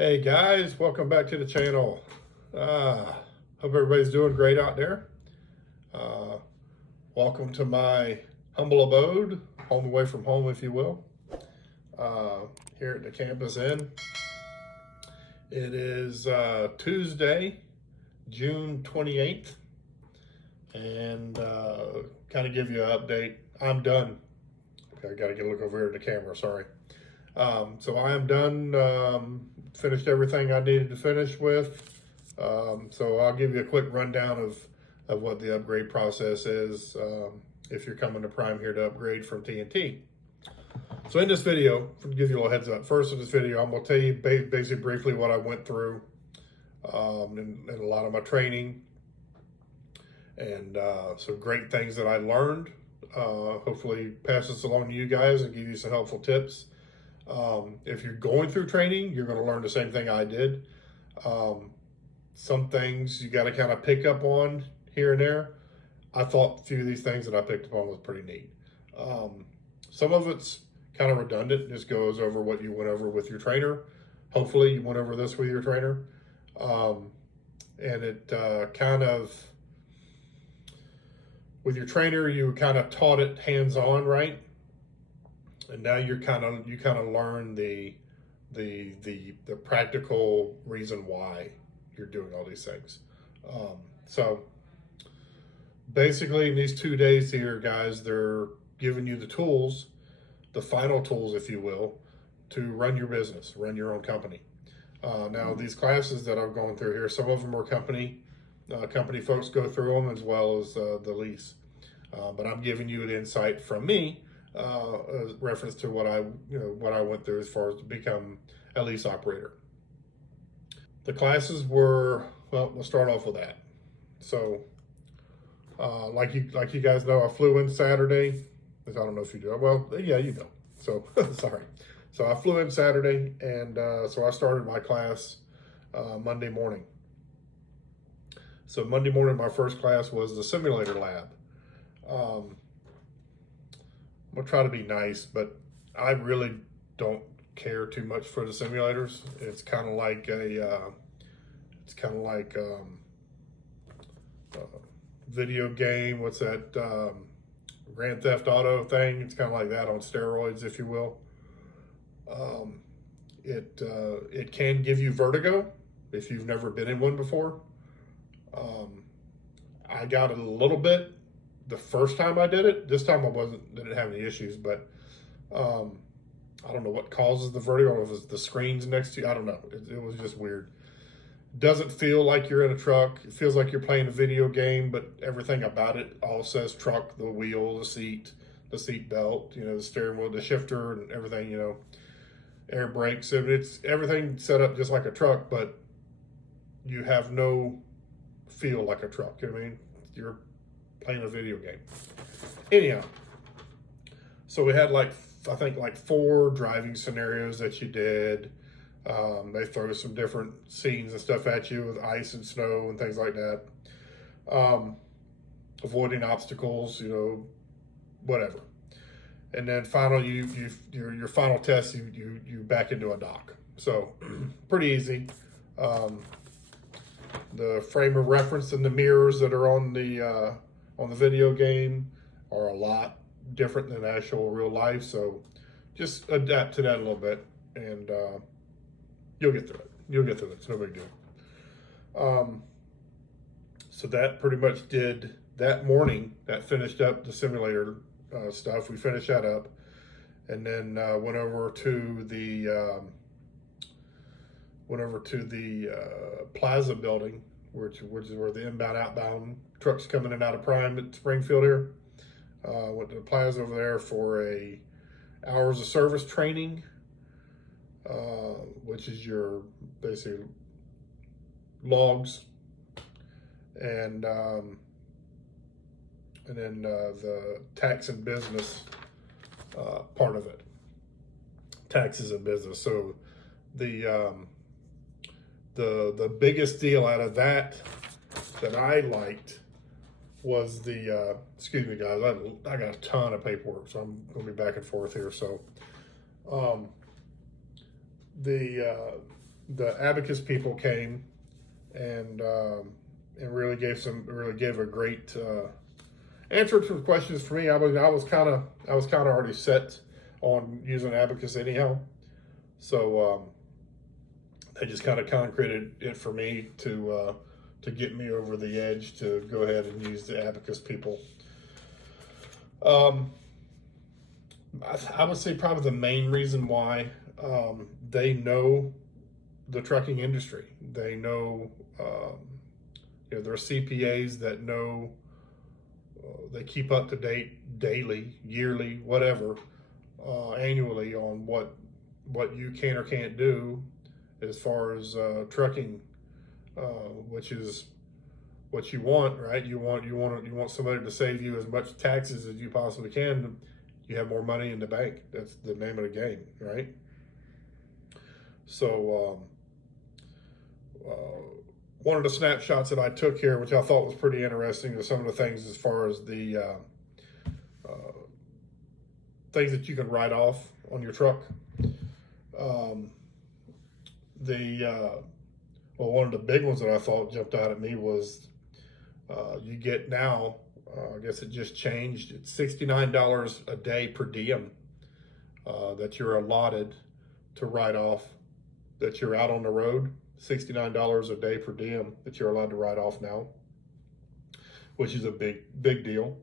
Hey guys, welcome back to the channel. Hope everybody's doing great out there. Welcome to my humble abode, home away from home, if you will, here at the Campus Inn. It is Tuesday, June 28th, and kind of give you an update. I'm done. Okay, I got to get a look over here at the camera, sorry. So I am done, finished everything I needed to finish with. So I'll give you a quick rundown of what the upgrade process is if you're coming to Prime here to upgrade from TNT. So in this video, to give you a little heads up, first in this video, I'm going to tell you basically briefly what I went through and a lot of my training and some great things that I learned. Hopefully pass this along to you guys and give you some helpful tips. If you're going through training, you're going to learn the same thing I did. Some things you got to kind of pick up on here and there. I thought a few of these things that I picked up on was pretty neat. Some of it's kind of redundant. Just goes over what you went over with your trainer. Hopefully you went over this with your trainer. And it kind of, with your trainer, you kind of taught it hands-on, right? And now you kind of learn the practical reason why you're doing all these things. So basically in these 2 days here, guys, they're giving you the tools, the final tools, if you will, to run your business, run your own company. Now these classes that I'm going through here, some of them are company folks go through them, as well as the lease. But I'm giving you an insight from me, reference to what I went through as far as to become a lease operator. The classes were, well, we'll start off with that. So, like you guys know, I flew in Saturday. I don't know if you do. Well, yeah, you know. So, sorry. So I flew in Saturday, and so I started my class Monday morning. So Monday morning, my first class was the simulator lab. I'm gonna try to be nice, but I really don't care too much for the simulators. It's kind of like a video game. What's that? Grand Theft Auto thing. It's kind of like that on steroids, if you will. It can give you vertigo if you've never been in one before. I got it a little bit the first time I did it. This time I didn't have any issues, but I don't know what causes the vertigo. I don't know if it's the screens next to you. I don't know. It was just weird. Doesn't feel like you're in a truck. It feels like you're playing a video game, but everything about it all says truck: the wheel, the seat belt, the steering wheel, the shifter, and everything. Air brakes. It's everything set up just like a truck, but you have no feel like a truck. I mean, you're playing a video game. Anyhow, so we had I think 4 driving scenarios that you did. They throw some different scenes and stuff at you with ice and snow and things like that. Avoiding obstacles, whatever. And then your final test, you back into a dock. So pretty easy. The frame of reference and the mirrors that are on the video game are a lot different than actual real life. So just adapt to that a little bit, and you'll get through it. It's no big deal. So that pretty much did that morning. That finished up the simulator stuff. We finished that up, and then went over to the Plaza building, which is where the inbound outbound trucks coming in and out of Prime at Springfield here. Went to the Plaza over there for a hours of service training, which is your basic logs, and then the tax and business part of it, taxes and business. So the biggest deal out of that I liked was the excuse me guys, I got a ton of paperwork, so I'm gonna be back and forth here. So the the Abacus people came and really gave a great answer to the questions for me. I was kind of already set on using Abacus anyhow, so they just kind of concreted it for me to get me over the edge to go ahead and use the Abacus people. I would say probably the main reason why, they know the trucking industry. They know, there are CPAs that know, they keep up to date daily, yearly, whatever, annually on what you can or can't do as far as trucking, which is what you want, right? You want somebody to save you as much taxes as you possibly can. You have more money in the bank. That's the name of the game, right? So one of the snapshots that I took here, which I thought was pretty interesting, is some of the things as far as the things that you can write off on your truck. One of the big ones that I thought jumped out at me was you get now, I guess it just changed, it's $69 a day per diem that you're allotted to write off, that you're out on the road. $69 a day per diem that you're allowed to write off now, which is a big deal.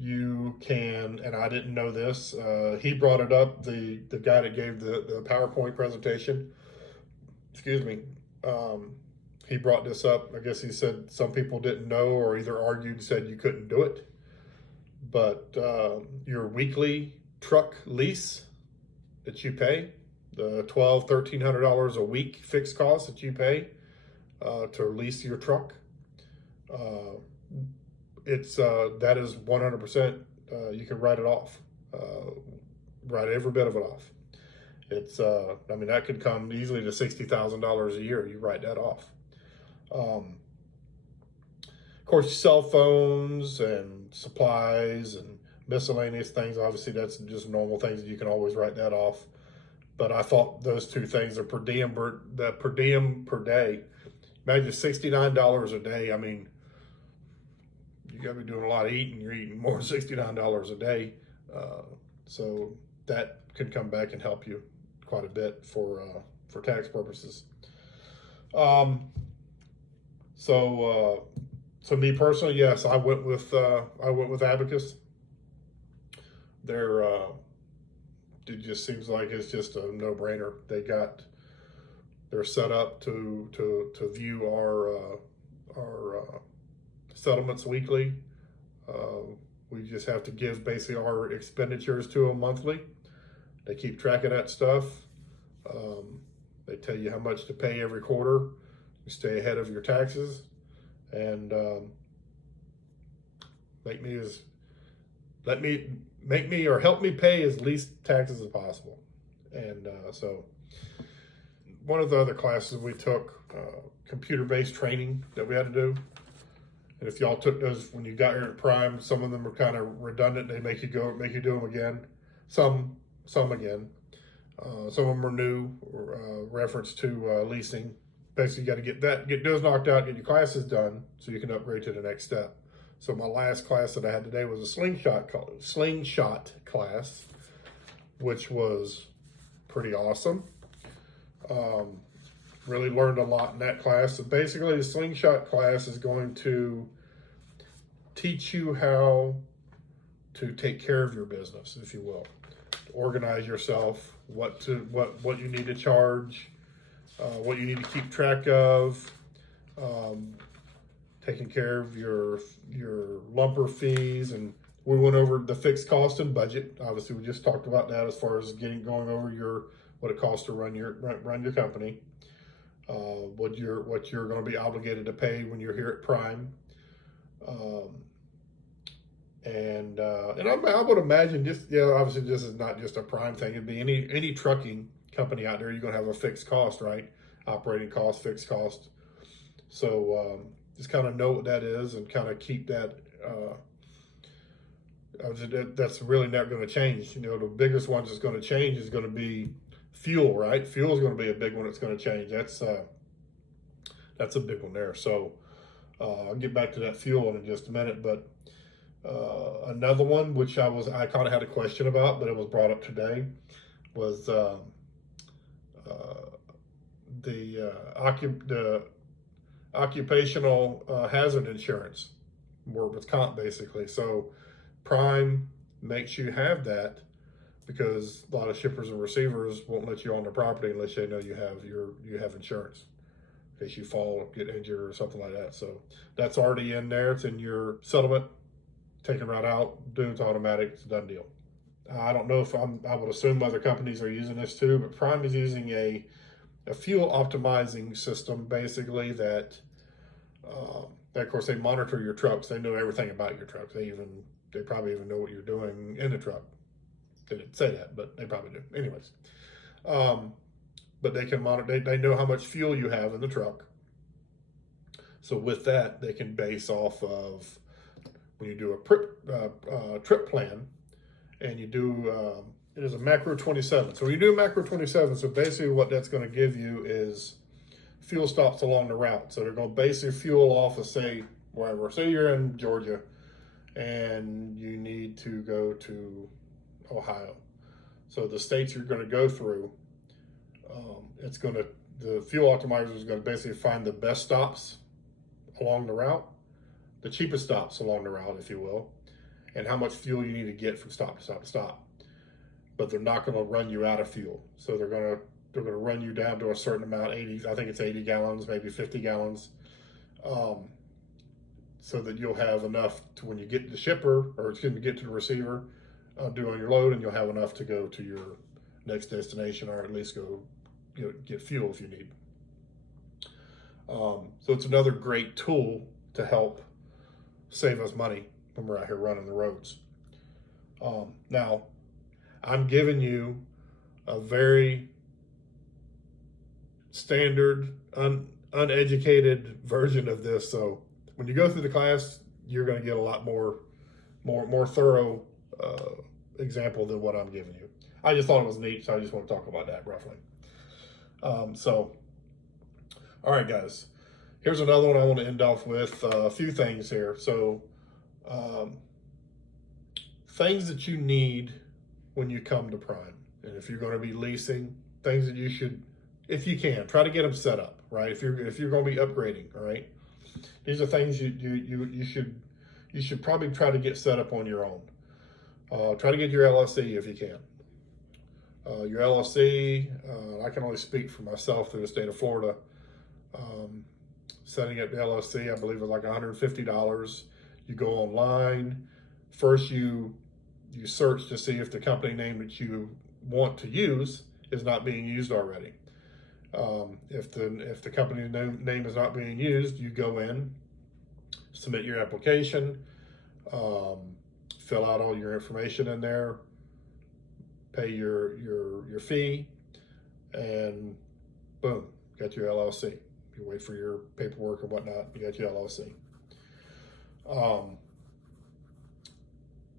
You can, and I didn't know this, he brought it up, the guy that gave the PowerPoint presentation, excuse me, he brought this up. I guess he said some people didn't know, or either argued and said you couldn't do it, but your weekly truck lease that you pay, the $1,300 a week fixed cost that you pay to lease your truck, that is 100%. You can write it off, write every bit of it off. It's I mean, that could come easily to $60,000 a year. You write that off. Of course, cell phones and supplies and miscellaneous things. Obviously, that's just normal things that you can always write that off. But I thought those two things, the per diem per day. Imagine $69 a day. I mean, you got to be doing a lot of eating. You're eating more than $69 a day. So that could come back and help you quite a bit for tax purposes. So me personally, yes, I went with Abacus. It just seems like it's just a no-brainer. They're set up to view our settlements weekly. We just have to give basically our expenditures to them monthly. They keep track of that stuff. They tell you how much to pay every quarter. You stay ahead of your taxes, and help me pay as least taxes as possible. And so one of the other classes we took, computer-based training that we had to do. And if y'all took those when you got here at Prime, some of them are kind of redundant. They make you do them again. Some again. Some of them are new, reference to leasing. Basically, you got to get those knocked out, get your classes done, so you can upgrade to the next step. So my last class that I had today was a slingshot class, which was pretty awesome. Really learned a lot in that class. So basically, the slingshot class is going to teach you how to take care of your business, if you will, to organize yourself, what you need to charge, what you need to keep track of, taking care of your lumper fees, and we went over the fixed cost and budget. Obviously, we just talked about that as far as going over what it costs to run your company, what you're going to be obligated to pay when you're here at Prime, and I would imagine obviously this is not just a Prime thing. It'd be any trucking company out there. You're going to have a fixed cost, right? Operating cost, fixed cost. So just kind of know what that is and kind of keep that. That's really not going to change. The biggest ones that's going to change is going to be Fuel, right? Fuel is going to be a big one. It's going to change. That's a big one there. So I'll get back to that fuel in just a minute. But another one, which I kind of had a question about, but it was brought up today, was the occupational hazard insurance, workers' comp, basically. So Prime makes you have that, because a lot of shippers and receivers won't let you on their property unless they know you have insurance in case you fall, get injured, or something like that. So that's already in there. It's in your settlement, taken right out, doing it's automatic, it's a done deal. I don't know if I would assume other companies are using this too, but Prime is using a fuel optimizing system, basically, that of course they monitor your trucks. They know everything about your truck. They probably even know what you're doing in the truck. They didn't say that, but they probably do. Anyways, but they can monitor. They know how much fuel you have in the truck. So with that, they can base off of when you do a trip plan, and you do it is a macro 27. So when you do a macro 27, so basically what that's going to give you is fuel stops along the route. So they're going to base your fuel off of, say, wherever. Say you're in Georgia and you need to go to Ohio. So the states you're going to go through, the fuel optimizer is going to basically find the best stops along the route, the cheapest stops along the route, if you will, and how much fuel you need to get from stop to stop to stop. But they're not going to run you out of fuel. So they're going to run you down to a certain amount, I think it's 80 gallons, maybe 50 gallons, so that you'll have enough to, when you get to the shipper, or get to the receiver, doing your load, and you'll have enough to go to your next destination, or at least go get fuel if you need. So it's another great tool to help save us money when we're out here running the roads. Now, I'm giving you a very standard, uneducated version of this. So when you go through the class, you're going to get a lot more thorough example than what I'm giving you. I just thought it was neat, so I just want to talk about that roughly. All right, guys. Here's another one I want to end off with. A few things here. So, things that you need when you come to Prime, and if you're going to be leasing, things that you should, if you can, try to get them set up, right? If you're going to be upgrading, all right. These are things you should probably try to get set up on your own. Try to get your LLC if you can. Your LLC, I can only speak for myself through the state of Florida. Setting up the LLC, I believe, is like $150. You go online. First, you search to see if the company name that you want to use is not being used already. If the company name is not being used, you go in, submit your application, fill out all your information in there, pay your fee, and boom, got your LLC. You wait for your paperwork and whatnot, you got your LLC.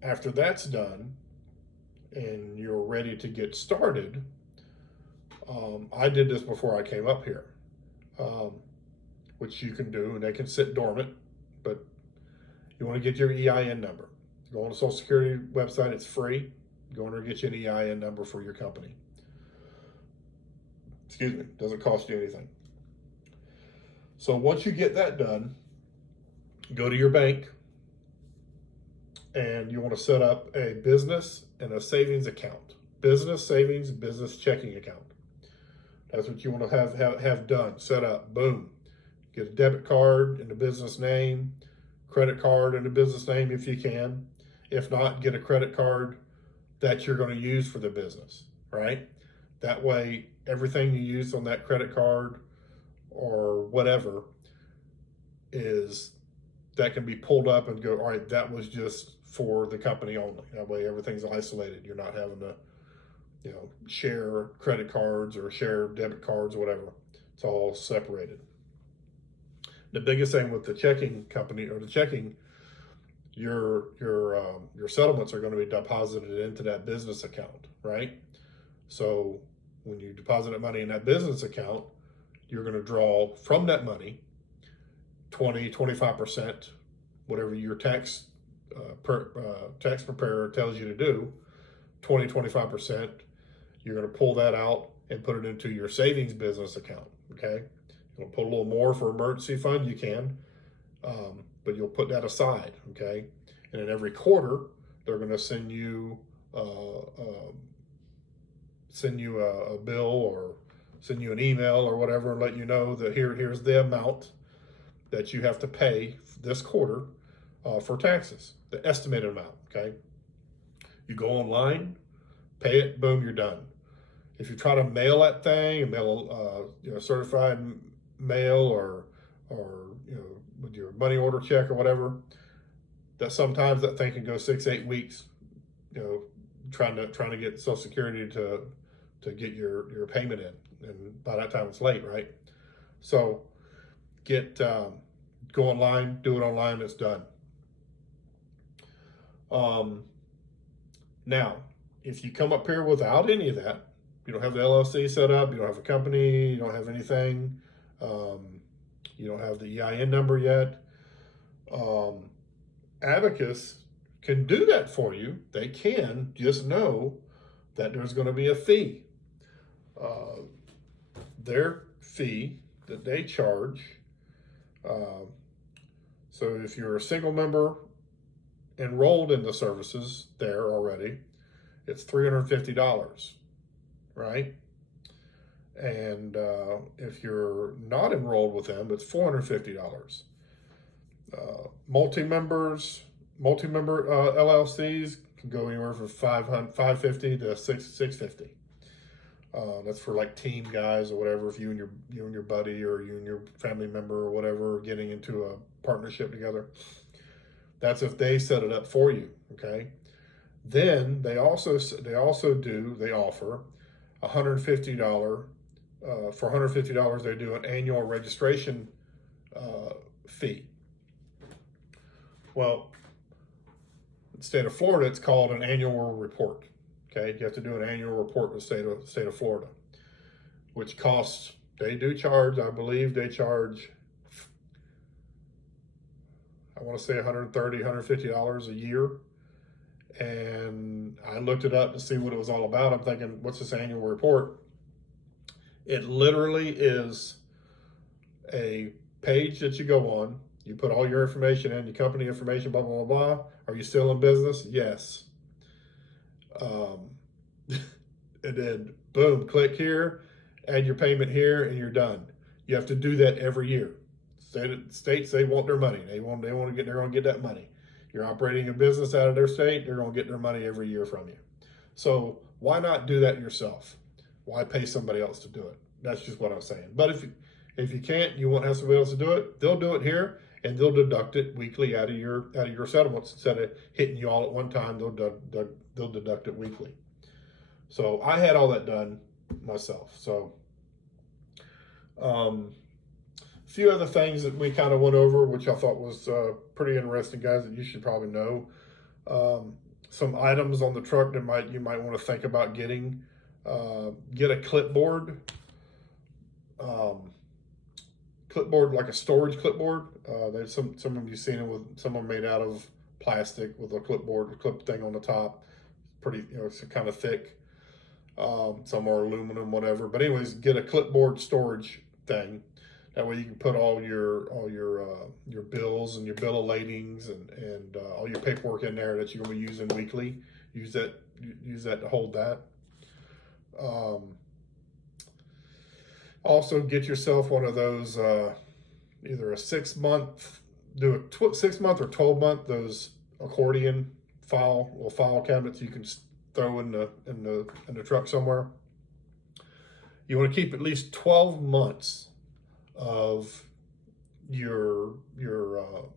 After that's done and you're ready to get started, I did this before I came up here, which you can do, and they can sit dormant, but you want to get your EIN number. Go on the Social Security website, it's free. Go in there and get you an EIN number for your company. Excuse me, doesn't cost you anything. So once you get that done, go to your bank, and you want to set up a business and a savings account. Business savings, business checking account. That's what you want to have done, set up, boom. Get a debit card in the business name, credit card in the business name if you can. If not, get a credit card that you're going to use for the business, right? That way, everything you use on that credit card or whatever that can be pulled up and go, all right, that was just for the company only. That way everything's isolated. You're not having to, share credit cards or share debit cards or whatever. It's all separated. The biggest thing with the checking company or the checking, your settlements are going to be deposited into that business account, right? So when you deposit that money in that business account, you're going to draw from that money 25%, whatever your tax preparer tells you to do, 25%. You're going to pull that out and put it into your savings business account. Okay, you'll put a little more for emergency fund. You can, but you'll put that aside. Okay, and in every quarter, they're going to send you a bill or send you an email or whatever and let you know that here's the amount that you have to pay this quarter for taxes, the estimated amount. Okay, you go online, pay it, boom, you're done. If you try to mail that thing and mail certified mail or with your money order check or whatever, that sometimes that thing can go 6-8 weeks, trying to get Social Security to get your payment in, and by that time it's late, right? So go online, do it online, it's done. Now, if you come up here without any of that, you don't have the LLC set up, you don't have a company, you don't have anything, you don't have the EIN number yet, Abacus can do that for you. They can. Just know that there's going to be a fee. Their fee that they charge. So if you're a single member enrolled in the services there already, it's $350, right? And if you're not enrolled with them, it's $450. Multi-member LLCs can go anywhere from $550 to $650. That's for like team guys or whatever. If you and your buddy or you and your family member or whatever are getting into a partnership together, that's if they set it up for you. Okay. Then they offer $150. For $150, they do an annual registration fee. Well, in the state of Florida, it's called an annual report. Okay, you have to do an annual report with the state of Florida, which costs, I believe they charge, I want to say $130, $150 a year. And I looked it up to see what it was all about. I'm thinking, what's this annual report? It literally is a page that you go on. You put all your information in, your company information, blah, blah, blah, blah. Are you still in business? Yes. And then, boom, click here, add your payment here, and you're done. You have to do that every year. States, they want their money. They're going to get that money. You're operating a business out of their state, they're going to get their money every year from you. So why not do that yourself? Why pay somebody else to do it? That's just what I'm saying. But if you can't, you want to have somebody else to do it, they'll do it here, and they'll deduct it weekly out of your settlements. Instead of hitting you all at one time, they'll deduct it weekly. So I had all that done myself. So a few other things that we kind of went over, which I thought was pretty interesting, guys, that you should probably know. Some items on the truck that you might want to think about getting. Get a clipboard. Clipboard, like a storage clipboard. There's some of you seen it with, some are made out of plastic with a clip thing on the top. Pretty, it's kind of thick. Some are aluminum, whatever. But anyways, get a clipboard storage thing. That way you can put all your bills and your bill of ladings and all your paperwork in there that you're going to be using weekly. Use that to hold that. Also get yourself one of those, either a 6 month, do a 6 month or 12 month, those accordion little file cabinets you can throw in the truck somewhere. You want to keep at least 12 months of your bill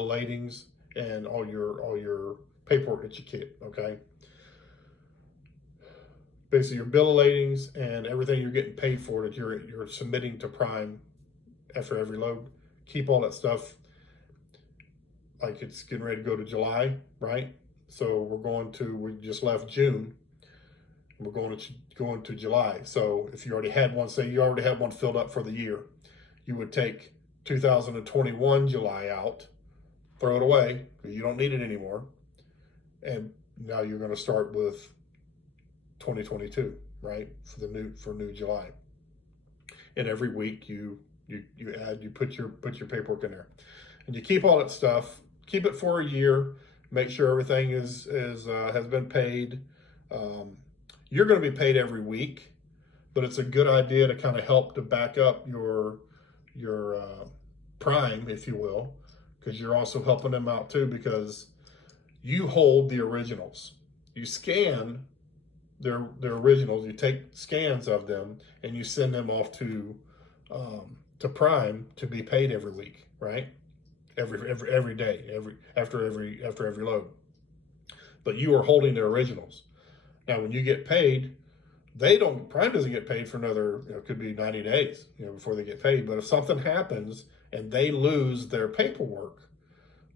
of ladings and all your paperwork that you get. Okay. Basically, your bill of ladings and everything you're getting paid for that you're submitting to Prime after every load. Keep all that stuff. Like, it's getting ready to go to July, right? So we just left June. We're going to July. So if you already had one, say you already had one filled up for the year, you would take 2021 July out, throw it away because you don't need it anymore, and now you're going to start with 2022, right? For new July. And every week you put your paperwork in there, and you keep all that stuff. Keep it for a year. Make sure everything has been paid. You're going to be paid every week, but it's a good idea to kind of help to back up your prime, if you will, because you're also helping them out too, because you hold the originals. You scan their originals. You take scans of them and you send them off to Prime to be paid every week, right? Every day, after every load. But you are holding their originals. Now, when you get paid, Prime doesn't get paid for another, it could be 90 days, before they get paid. But if something happens and they lose their paperwork,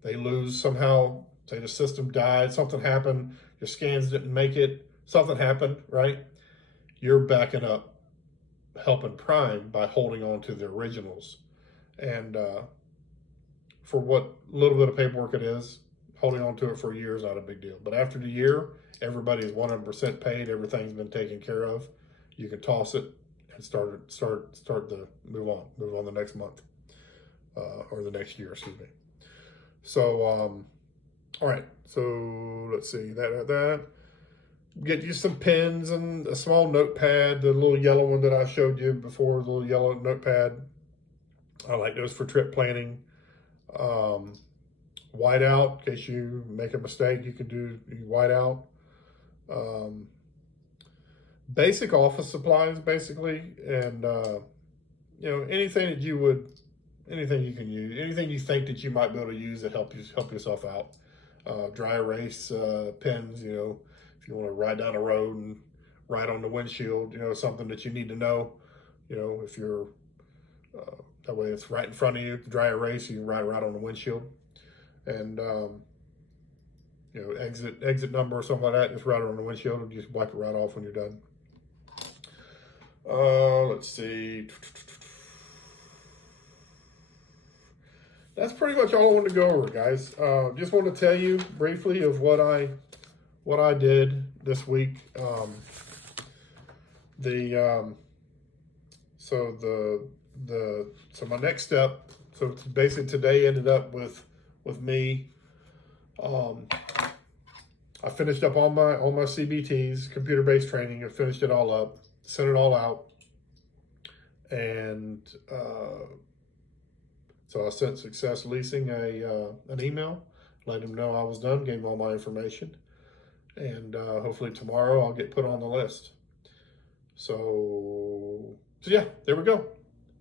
they lose somehow, say the system died, something happened, your scans didn't make it, something happened, right? You're backing up, helping Prime by holding on to the originals. And for what little bit of paperwork it is, holding on to it for a year is not a big deal. But after the year, everybody is 100% paid. Everything's been taken care of. You can toss it and start the move on the next month, or the next year, excuse me. So, all right. So let's see that. Get you some pens and a small notepad, the little yellow one that I showed you before, the little yellow notepad. I like those for trip planning. Whiteout, in case you make a mistake, you can do whiteout. Basic office supplies, basically, and anything you can use, anything you think that you might be able to use that help yourself out. Dry erase pens, if you want to ride down a road and write on the windshield, something that you need to know, if you're that way it's right in front of you. Dry erase, you can write right on the windshield. And exit number or something like that, just write it on the windshield and just wipe it right off when you're done. Let's see. That's pretty much all I wanted to go over, guys. Just want to tell you briefly of what I did this week. So my next step. So basically today ended up with me. I finished up all my CBTs, computer-based training. I finished it all up, sent it all out, and so I sent Success Leasing an email, let them know I was done, gave them all my information, and hopefully tomorrow I'll get put on the list. So yeah, there we go,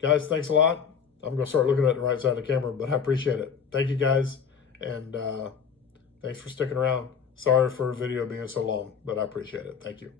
guys. Thanks a lot. I'm gonna start looking at the right side of the camera, but I appreciate it. Thank you, guys, and thanks for sticking around. Sorry for the video being so long, but I appreciate it. Thank you.